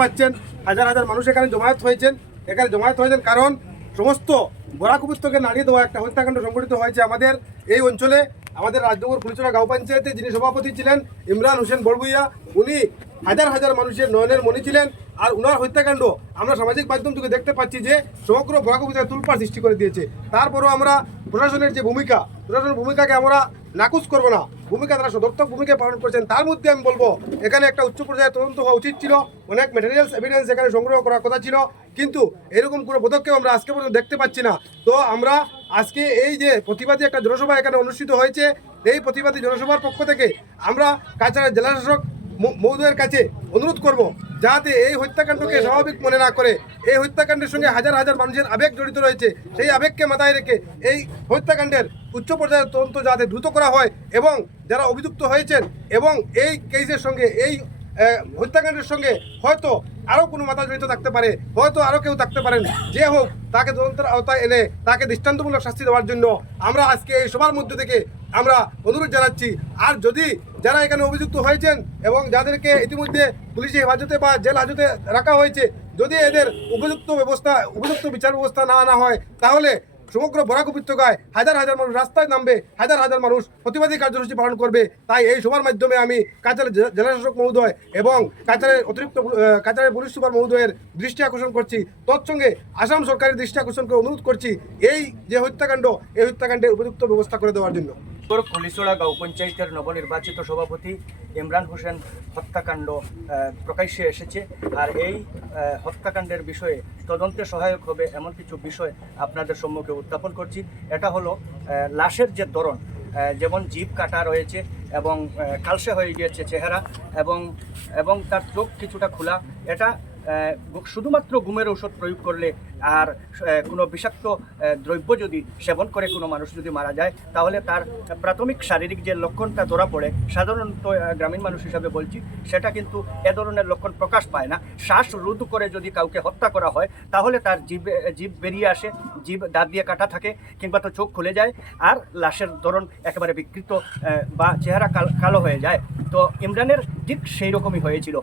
পাচ্ছেন। হাজার হাজার মানুষ এখানে জমায়েত হয়েছেন। এখানে জমায়েত হয়েছেন কারণ সমস্ত উপত্যকে নাড়িয়ে দেওয়া একটা হত্যাকাণ্ড সংঘটিত হয়েছে আমাদের এই অঞ্চলে। আমাদের রাজনগর ফুলচুরা গাঁও পঞ্চায়েতে যিনি সভাপতি ছিলেন, ইমরান হোসেন বড়বুইয়া, উনি হাজার হাজার মানুষের নয়নের মণি ছিলেন আর উনার হত্যাকাণ্ড আমরা সামাজিক মাধ্যম থেকে দেখতে পাচ্ছি যে সমগ্র বরাক উপত্যকায় তুলপার সৃষ্টি করে দিয়েছে। তারপরও আমরা প্রশাসনের যে ভূমিকা, প্রশাসনের ভূমিকাকে আমরা নাকুচ করব না। ভূমিকা তারা সদর্থক ভূমিকা পালন করেছেন, তার মধ্যে আমি বলব, এখানে একটা উচ্চ পর্যায়ে তদন্ত হওয়া উচিত ছিল, অনেক ম্যাটেরিয়ালস এভিডেন্স এখানে সংগ্রহ করার কথা ছিল, কিন্তু এরকম কোনো পদক্ষেপ আমরা আজকে পর্যন্ত দেখতে পাচ্ছি না। তো আমরা আজকে এই যে প্রতিবাদী একটা জনসভা এখানে অনুষ্ঠিত হয়েছে, এই প্রতিবাদী জনসভার পক্ষ থেকে আমরা কাছাড় জেলা শাসক কাছে অনুরোধ করব, যাতে এই হত্যাকাণ্ডকে স্বাভাবিক মনে না করে এই হত্যাকাণ্ডের সঙ্গে হাজার হাজার মানুষের আবেগ জড়িত রয়েছে। সেই আবেগকে মাথায় রেখে এই হত্যাকাণ্ডের উচ্চ পর্যায়ের তদন্ত যাতে দ্রুত করা হয় এবং যারা অভিযুক্ত হয়েছেন এবং এই কেসের সঙ্গে, এই হত্যাকাণ্ডের সঙ্গে হয়তো আরও কোনো মাথা জড়িত থাকতে পারে, হয়তো আরও কেউ থাকতে পারেন। যে হোক, তাকে তদন্তের আওতায় এনে তাকে দৃষ্টান্তমূলক শাস্তি দেওয়ার জন্য আমরা আজকে এই সবার মধ্য থেকে আমরা অনুরোধ জানাচ্ছি। আর যদি যারা এখানে অভিযুক্ত হয়েছেন এবং যাদেরকে ইতিমধ্যে পুলিশি হেফাজতে বা জেল হাজতে রাখা হয়েছে যদি এদের উপযুক্ত ব্যবস্থা, উপযুক্ত বিচার ব্যবস্থা না আনা হয়, তাহলে সমগ্র বরাক উপত্যকায় হাজার হাজার মানুষ রাস্তায় নামবে, হাজার হাজার মানুষ প্রতিবাদী কার্যসূচি পালন করবে। তাই এই সভার মাধ্যমে আমি কাছাড়ের জে- জেলা শাসক মহোদয় এবং কাছাড়ের অতিরিক্ত কাছাড়ের পুলিশ সুপার মহোদয়ের দৃষ্টি আকর্ষণ করছি। তৎসঙ্গে আসাম সরকারের দৃষ্টি আকর্ষণকে অনুরোধ করছি এই যে হত্যাকাণ্ড, এই হত্যাকাণ্ডের উপযুক্ত ব্যবস্থা করে দেওয়ার জন্য। উত্তর কুলিচড়া গাঁও পঞ্চায়েতের নবনির্বাচিত সভাপতি ইমরান হোসেন হত্যাকাণ্ড প্রকাশ্যে এসেছে। আর এই হত্যাকাণ্ডের বিষয়ে তদন্তে সহায়ক হবে এমন কিছু বিষয় আপনাদের সম্মুখে উত্থাপন করছি। এটা হলো লাশের যে ধরন যেমন জিভ কাটা রয়েছে এবং কালসে হয়ে গিয়েছে চেহারা এবং এবং তার চোখ কিছুটা খোলা। এটা শুধুমাত্র ঘুমের ঔষধ প্রয়োগ করলে আর কোনো বিষাক্ত দ্রব্য যদি সেবন করে কোনো মানুষ যদি মারা যায়, তাহলে তার প্রাথমিক শারীরিক যে লক্ষণটা ধরা পড়ে, সাধারণত গ্রামীণ মানুষ হিসাবে বলছি, সেটা কিন্তু এ ধরনের লক্ষণ প্রকাশ পায় না। শ্বাস রুদ্ধ করে যদি কাউকে হত্যা করা হয়, তাহলে তার জীব জীব বেরিয়ে আসে, জীব দাঁত দিয়ে কাটা থাকে, কিংবা তো চোখ খুলে যায়, আর লাশের ধরন একেবারে বিকৃত বা চেহারা কালো হয়ে যায়। তো ইমরানের ঠিক সেই রকমই হয়েছিল।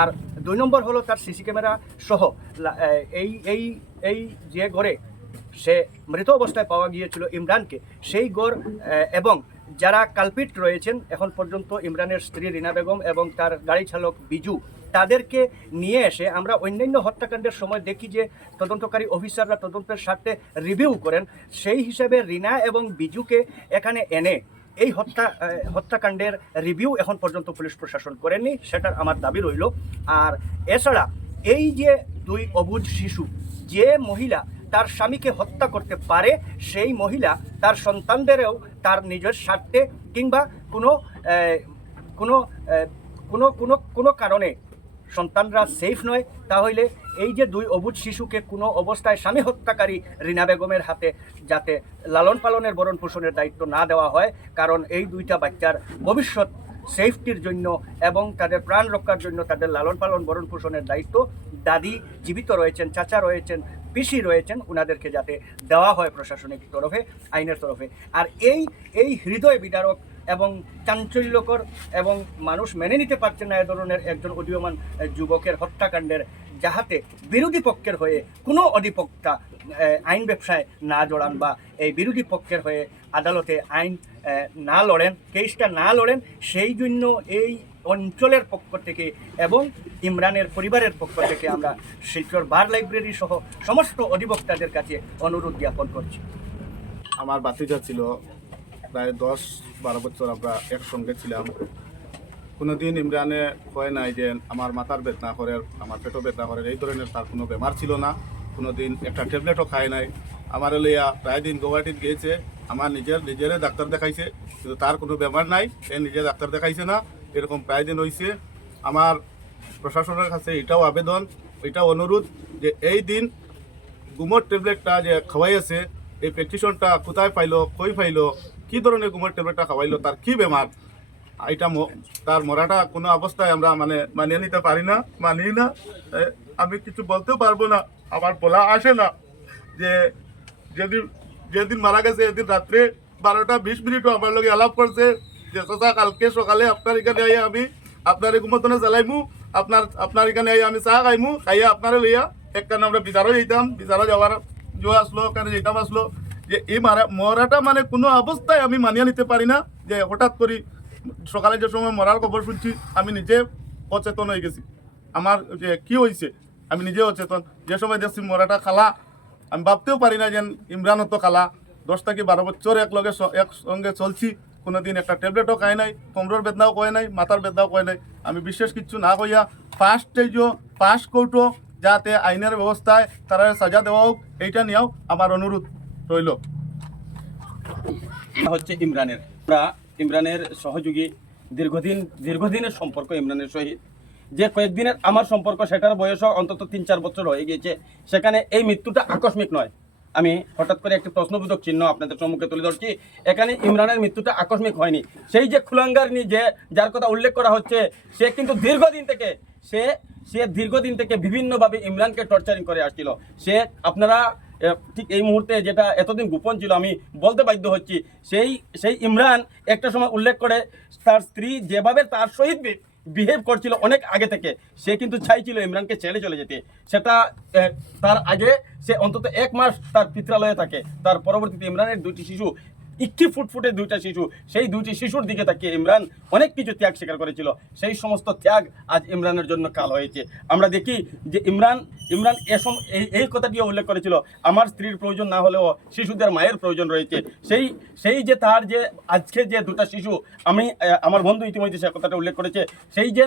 আর দুই নম্বর হলো তার সিসি ক্যামেরা সহ এই এই এই যে গড়ে সে মৃত অবস্থায় পাওয়া গিয়েছিল ইমরানকে। সেই গড় এবং যারা কালপিট রয়েছেন, এখন পর্যন্ত ইমরানের স্ত্রী রিনা বেগম এবং তার গাড়ি চালক বিজু, তাদেরকে নিয়ে এসে আমরা অন্যান্য হত্যাকাণ্ডের সময় দেখি যে তদন্তকারী অফিসাররা তদন্তের স্বার্থে রিভিউ করেন। সেই হিসাবে রিনা এবং বিজুকে এখানে এনে এই হত্যা হত্যাকাণ্ডের রিভিউ এখন পর্যন্ত পুলিশ প্রশাসন করেনি, সেটার আমার দাবি রইল। আর এছাড়া এই যে দুই অবুধ শিশু, যে মহিলা তার স্বামীকে হত্যা করতে পারে, সেই মহিলা তার সন্তানদেরও তার নিজের স্বার্থে কিংবা কোনো কোনো কোনো কোনো কোনো কারণে সন্তানরা সেফ নয়, তাহলে এই যে দুই অবুধ শিশুকে কোনো অবস্থায় স্বামী হত্যাকারী রিনা বেগমের হাতে যাতে লালন পালনের বরণ পোষণের দায়িত্ব না দেওয়া হয়, কারণ এই দুইটা বাচ্চার ভবিষ্যৎ সেফটির জন্য এবং তাদের প্রাণ রক্ষার জন্য তাদের লালন পালন বরণ পোষণের দায়িত্ব। দাদি জীবিত রয়েছেন, চাচা রয়েছেন, পিসি রয়েছেন ওনাদেরকে যাতে দেওয়া হয় প্রশাসনিক তরফে, আইনের তরফে। আর এই এই হৃদয় বিদারক এবং চাঞ্চল্যকর এবং মানুষ মেনে নিতে পারছে না এ ধরনের একজন উদীয়মান যুবকের হত্যাকাণ্ডের যাহাতে বিরোধী পক্ষের হয়ে কোনো অধিপক্তা আইন ব্যবসায় না জড়ান বা এই বিরোধী পক্ষের হয়ে আদালতে আইন না লড়েন, কেসটা না লড়েন, সেই জন্য এই অঞ্চলের পক্ষ থেকে এবং ইমরানের পরিবারের পক্ষ থেকে আমরা শিলচর বার লাইব্রেরি সহ সমস্ত অধিবক্তাদের কাছে অনুরোধ জ্ঞাপন করছি। আমার বাতিজা ছিল প্রায় দশ বারো বছর আমরা একসঙ্গে ছিলাম। কোনোদিন ইমরানে হয় নাই যে আমার মাথার বেদনা করে, আমার পেটও বেদনা করে, এই ধরনের তার কোনো বেমার ছিল না। কোনোদিন একটা ট্যাবলেটও খায় নাই। আমার লইয়া প্রায় দিন গৌহাটিত গিয়েছে। আমার নিজের, নিজেরে ডাক্তার দেখাইছে, কিন্তু তার কোনো বেমার নাই। সে নিজে ডাক্তার দেখাইছে না। এরকম প্রায় দিন হয়েছে আমার প্রশাসনের কাছে এটাও আবেদন এটা অনুরোধ যে এই দিন গুমর ট্যাবলেটটা যে খাওয়াইছে এই প্রেসক্রিপশনটা কোথায় পাইলো, কই পাইলো, কি ধরনের গুমর ট্যাবলেটটা খাওয়াইলো, তার কি বেমার? এটা তার মরাটা কোনো অবস্থায় আমরা মানে মানিয়ে নিতে পারি না মানি না। আমি কিছু বলতেও পারব না। আমার বলা আসে না যে যেদিন যেদিন মারা গেছে, এদিন রাত্রে বারোটা বিশ মিনিটও আমার লগে আলাপ করছে যে, চাচা, কালকে সকালে আপনার এখানে আইয়া আমি আপনার ঘুমতনে জ্বালাইমু। আপনার আপনার এখানে আইয়া আমি চা খাইমু, খাইয়া আপনারে লইয়া একখানে আমরা বিচারও যেতাম বিচারও যাওয়ার জো আসলো ওখানে যেতাম আসলো। যে, এই মারা মরাটা মানে কোনো অবস্থায় আমি মানিয়ে নিতে পারি না। যে, হঠাৎ করি সকালে যে সময় মরার খবর শুনছি, আমি নিজে অচেতন হয়ে গেছি। আমার যে কি হয়েছে আমি নিজে অচেতন। যে সময় দেখছি মরাটা খালা, আমি ভাবতেও পারি না যে ইমরানও তো খালা। দশ থেকে বারো বছর এক লগে একসঙ্গে চলছি। কোনোদিন একটা ট্যাবলেটও খাই নাই, কোমরের বেদনাও কয় নাই, মাথার বেদনাও কয় নাই। আমি বিশেষ কিছু না কইয়া ফার্স্ট স্টেজও পাস কৌটো যাতে আইনের ব্যবস্থায় তারা সাজা দেওয়া হোক, এইটা নিয়েও আমার অনুরোধ রইল। হচ্ছে ইমরানের। ইমরানের সহযোগী দীর্ঘদিন, দীর্ঘদিনের সম্পর্ক ইমরানের সহিত। যে কয়েকদিনের আমার সম্পর্ক, সেটার বয়স অন্তত তিন চার বছর হয়ে গিয়েছে। সেখানে এই মৃত্যুটা আকস্মিক নয়। আমি হঠাৎ করে একটি প্রশ্নবোধক চিহ্ন আপনাদের সম্মুখে তুলে ধরছি। এখানে ইমরানের মৃত্যুটা আকস্মিক হয়নি। সেই যে খুলাঙ্গারনি যে, যার কথা উল্লেখ করা হচ্ছে, সে কিন্তু দীর্ঘদিন থেকে, সে সে দীর্ঘদিন থেকে বিভিন্নভাবে ইমরানকে টর্চারিং করে আসছিল। সে, আপনারা ঠিক এই মুহূর্তে যেটা এতদিন গোপন ছিল, আমি বলতে বাধ্য হচ্ছি, সেই সেই ইমরান একটা সময় উল্লেখ করে তার স্ত্রী যেভাবে তার সহিত বিহেভ করছিল অনেক আগে থেকে, সে কিন্তু চাইছিল ইমরানকে ছেড়ে চলে যেতে। সেটা তার আগে সে অন্তত এক মাস তার পিত্রালয়ে থাকে। তার পরবর্তীতে ইমরানের দুটি শিশু ইক্কি ফুটফুটে দুইটা শিশু, সেই দুইটি শিশুর দিকে তাকিয়ে ইমরান অনেক কিছু ত্যাগ স্বীকার করেছিল। সেই সমস্ত ত্যাগ আজ ইমরানের জন্য কাল হয়েছে। আমরা দেখি যে ইমরান ইমরান এসম এই এই কথাটিও উল্লেখ করেছিল, আমার স্ত্রীর প্রয়োজন না হলেও শিশুদের মায়ের প্রয়োজন রয়েছে। সেই সেই যে তার যে, আজকে যে দুটা শিশু, আমি আমার বন্ধু ইতিমধ্যে সে কথাটা উল্লেখ করেছে, সেই যে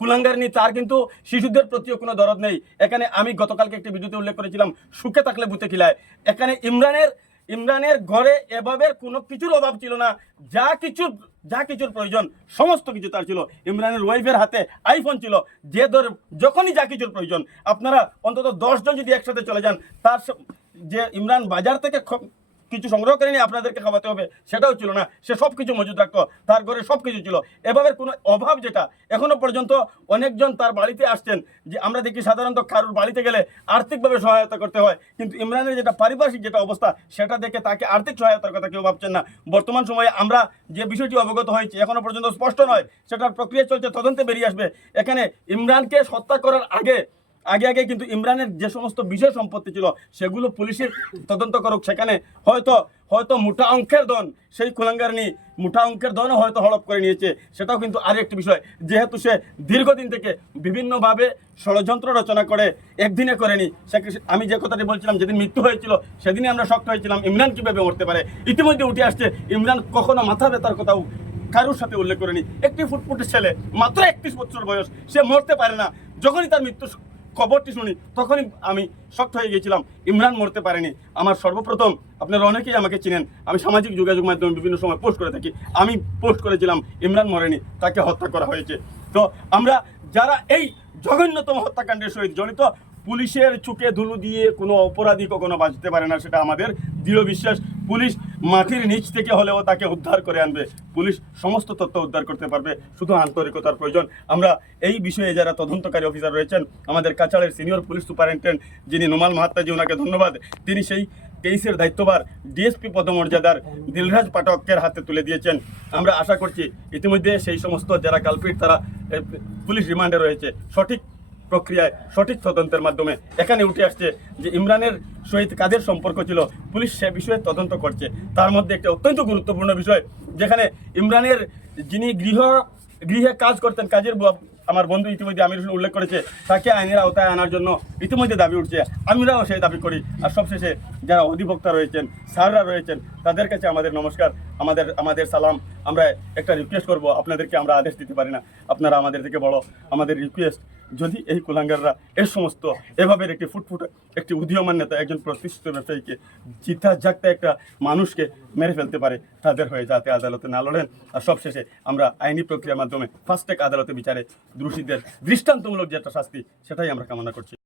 কুলাঙ্গারনি, তার কিন্তু শিশুদের প্রতিও কোনো দরদ নেই। এখানে আমি গতকালকে একটি ভিডিওতে উল্লেখ করেছিলাম, সুখে থাকলে বুতে খিলায়। এখানে ইমরানের ইমরানের ঘরে এভাবে কোনো কিছুর অভাব ছিল না। যা কিছু যা কিছুর প্রয়োজন, সমস্ত কিছু তার ছিল। ইমরানের ওয়াইফের হাতে আইফোন ছিল। যে ধর যখনই যা কিছুর প্রয়োজন, আপনারা অন্তত দশজন যদি একসাথে চলে যান, তার যে ইমরান বাজার থেকে কিছু সংগ্রহ করে নিয়ে আপনাদেরকে খাওয়াতে হবে, সেটাও ছিল না। সে সব কিছু মজুদ রাখতো, তার ঘরে সব কিছু ছিল। এভাবে কোনো অভাব যেটা, এখনও পর্যন্ত অনেকজন তার বাড়িতে আসছেন যে, আমরা দেখি সাধারণত কারোর বাড়িতে গেলে আর্থিকভাবে সহায়তা করতে হয়, কিন্তু ইমরানের যেটা পারিপার্শ্বিক যেটা অবস্থা, সেটা দেখে তাকে আর্থিক সহায়তার কথা কেউ ভাবছেন না। বর্তমান সময়ে আমরা যে বিষয়টি অবগত হয়েছে, এখনও পর্যন্ত স্পষ্ট নয়, সেটার প্রক্রিয়া চলছে, তদন্তে বেরিয়ে আসবে। এখানে ইমরানকে হত্যা করার আগে আগে আগে কিন্তু ইমরানের যে সমস্ত বিষয় সম্পত্তি ছিল, সেগুলো পুলিশের তদন্ত করুক। সেখানে হয়তো হয়তো মোটা অঙ্কের দন সেই কুলাঙ্গারনি মোটা অঙ্কের দনও হয়তো হড়প করে নিয়েছে। সেটাও কিন্তু আর একটি বিষয়, যেহেতু সে দীর্ঘদিন থেকে বিভিন্নভাবে ষড়যন্ত্র রচনা করে, একদিনে করেনি। সে আমি যে কথাটি বলছিলাম, যেদিন মৃত্যু হয়েছিল, সেদিনই আমরা শক্ত হয়েছিলাম, ইমরান কীভাবে মরতে পারে? ইতিমধ্যে উঠে আসছে, ইমরান কখনো মাথা ব্যথার কথাও কারোর সাথে উল্লেখ করেনি। একটি ফুটফুটের ছেলে, মাত্র একত্রিশ বছর বয়স, সে মরতে পারে না। যখনই তার মৃত্যু খবরটি শুনি, তখনই আমি শক্ত হয়ে গিয়েছিলাম। ইমরান মরতে পারেনি। আমার সর্বপ্রথম আপনারা অনেকেই আমাকে চিনেন। আমি সামাজিক যোগাযোগ মাধ্যমে বিভিন্ন সময় পোস্ট করে থাকি। আমি পোস্ট করেছিলাম, ইমরান মরেনি, তাকে হত্যা করা হয়েছে। তো আমরা যারা এই জঘন্যতম হত্যাকাণ্ডের সহিত জড়িত, পুলিশের চুকে ধুলো দিয়ে কোনো অপরাধী কখনো বাঁচতে পারে না, সেটা আমাদের দৃঢ় বিশ্বাস। পুলিশ মাটির নিচ থেকে হলেও তাকে উদ্ধার করে আনবে। পুলিশ সমস্ত তথ্য উদ্ধার করতে পারবে, শুধু আন্তরিকতার প্রয়োজন। আমরা এই বিষয়ে যারা তদন্তকারী অফিসার রয়েছেন, আমাদের কাছাড়ের সিনিয়র পুলিশ সুপারিনটেন্ডেন্ট যিনি নোমাল মাহাত্মাজি ওনাকে ধন্যবাদ। তিনি সেই কেসের দায়িত্বভার ডিএসপি পদমর্যাদার দিলরাজ পাঠকের হাতে তুলে দিয়েছেন। আমরা আশা করছি ইতিমধ্যে সেই সমস্ত যারা কালপিট তারা পুলিশ রিমান্ডে রয়েছে। সঠিক প্রক্রিয়ায় সঠিক তদন্তের মাধ্যমে। এখানে উঠে আসছে যে ইমরানের সহিত কাদের সম্পর্ক ছিল, পুলিশ সে বিষয়ে তদন্ত করছে। তার মধ্যে একটা অত্যন্ত গুরুত্বপূর্ণ বিষয়, যেখানে ইমরানের যিনি গৃহ, গৃহে কাজ করতেন, কাজের আমার বন্ধু ইতিমধ্যে আমির হোসেন উল্লেখ করেছে, তাকে আইনের আওতায় আনার জন্য ইতিমধ্যে দাবি উঠছে। আমরাও সেই দাবি করি। আর সবশেষে যারা অধিবক্তা রয়েছেন, স্যাররা রয়েছেন, তাদের কাছে আমাদের নমস্কার, আমাদের আমাদের সালাম। আমরা একটা রিকোয়েস্ট করব, আপনাদেরকে আমরা আদেশ দিতে পারি না। আপনারা আমাদের থেকে বড়, আমাদের রিকোয়েস্ট যদি এই কুলাঙ্গাররা এ সমস্ত এভাবে একটি ফুটফুট, একটি উদীয়মান নেতা, একজন প্রতিষ্ঠিত ব্যবসায়ীকে জিতা জাগতে একটা মানুষকে মেরে ফেলতে পারে তাদের হয়ে যাতে আদালতে না লড়েন। আর সবশেষে আমরা আইনি প্রক্রিয়ার মাধ্যমে ফাস্ট্যাগ আদালতে বিচারে দোষীদের দৃষ্টান্তমূলক যে একটা শাস্তি, সেটাই আমরা কামনা করছি।